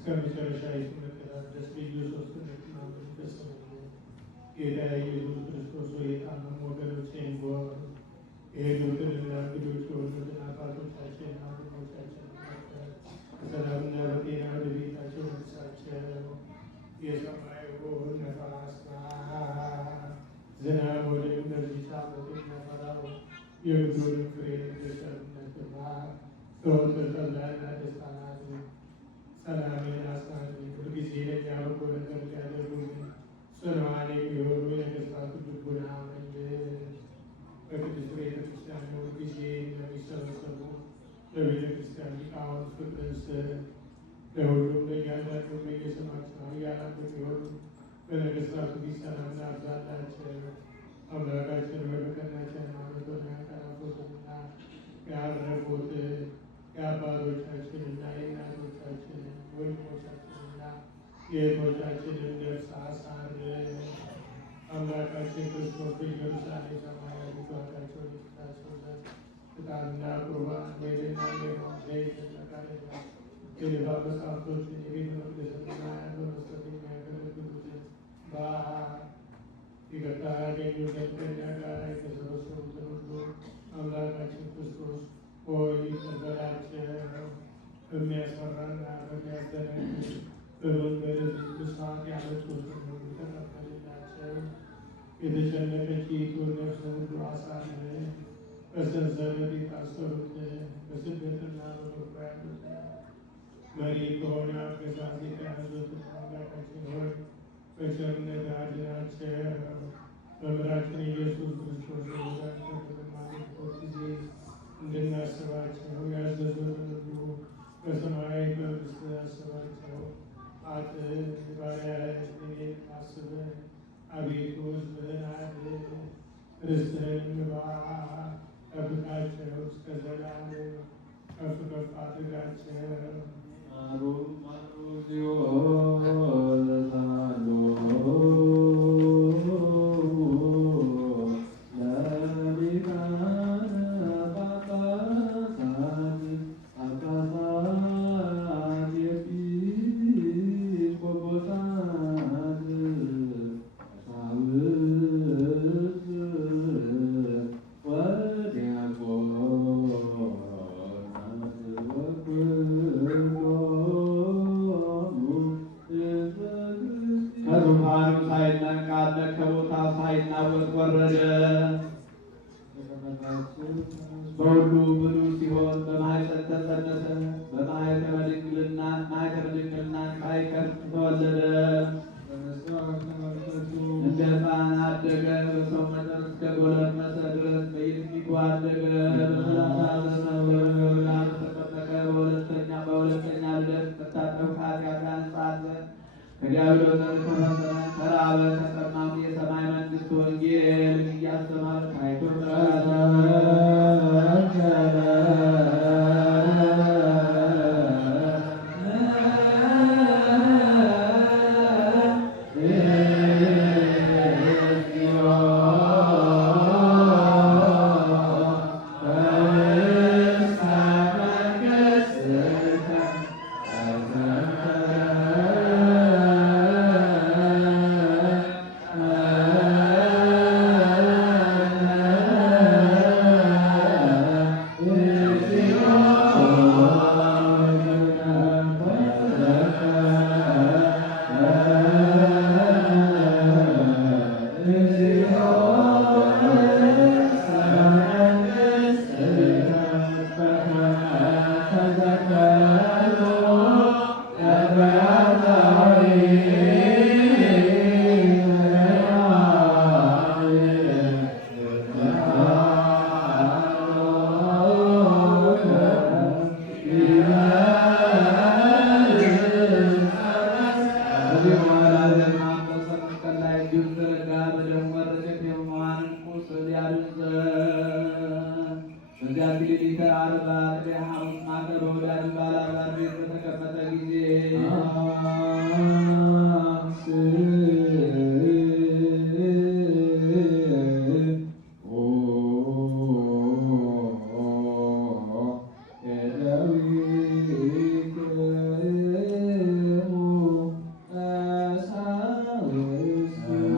እስከ መጨረሻ ይመለከታል ድረስ ልዩ ሦስትነትና መንፈስ ጌታ ኢየሱስ ክርስቶስ ሆይ የታመሙ ወገኖቼን ጎብኝ። የሄዱትንና እንግዶች የሆኑትን አባቶቻችን ወንድሞቻችን በሰላምና በጤና ወደ ቤታቸው መልሳቸው። የሰማዩን ነፋስ ዝናብ ወደ እነዚህ ሳሙት የሚያፈራው የምድሩን ፍሬ ለቸርነት ግባ። ዘወትር ተድላና ደስታ ናት። ሰላምን አጽናኝ። ሁልጊዜ ለእኛ በጎ ነገር ሊያደርጉልን ጽኑዓን የሚሆኑ የነገሥታቱ ልቡና መልስ። በቅድስት ቤተ ክርስቲያን ሁልጊዜ ለሚሰበሰቡ ለቤተ ክርስቲያን ሊቃውንት ፍቅርን ስጥ። ለሁሉም ለእያንዳንዱ በየስማቸው ኃያላን በሚሆኑ በነገሥታቱ ፊት ሰላምን አብዛላቸው። አምላካችን ሆይ በቀናች ሃይማኖት ያንቀላፉትንና ያረፉትን የአባቶቻችንና የእናቶቻችንን የወንድሞቻችንና የእህቶቻችንን ነፍስ አሳርፍ። አምላካችን ክርስቶስ በኢየሩሳሌም ሰማያዊት ዋጋቸውን ይሰጣቸው ዘንድ ዕጣንና ቁርባን ወይንና ዘይት መቃረጃ የሌባ መጻሕፍቶችን የቤተ መቅደስንና በመስጠት የሚያገለግሉትን ይቅርታ ያገኙ ዘንድ ከእኛ ጋር የተሰበሰቡትን ሁሉ አምላካችን ክርስቶስ ሆይ ይቅር በላቸው። በሚያስፈራና በሚያስደነግጥ በመንገድ ብስራት ያመጡትን ሁሉ ተቀበልላቸው። የተጨነቀችይቱን ነፍስ ሁሉ አሳርፍ። በሰንሰለት የታሰሩትን በስደትና በምርኮ ያሉትን መሪ ከሆነ አገዛዝ የተያዙትን አምላካችን ሆይ በቸርነት አድናቸው። መምህራችን ኢየሱስ ክርስቶስ በማለበት ጊዜ እንድናስባቸው ያዘዙንን ሁሉ በሰማያዊ መንግሥት አስባቸው። ባሪያህን አስበን አቤቱ ሕዝብህን አድን። ርስትህን ግባ ጠብቃቸው። እስከ ዘላለም ከፍ ከፍ አድርጋቸው። በሁሉ ብሉ ሲሆን በማኅፀን ተፀነሰ። በማኅተመ ድንግልና ሳይከፍ ተወለደ። እንደ ሕፃን አደገ። በሰው መጠን እስከ ጎለመሰ ድረስ በይቅርታ አደገ። በሰላሳ ዘመን በዮርዳኖስ ተጠመቀ። በሁለተኛ ልደት መታጠብ ከኃጢአት ያነጻን ዘንድ ከዲያብሎስ ተፈተነ። ተራበ ተጠማም። የሰማይ መንግሥት ወንጌል እያስተማረ ታይቶ በዚያ ሌሊት ዓርብ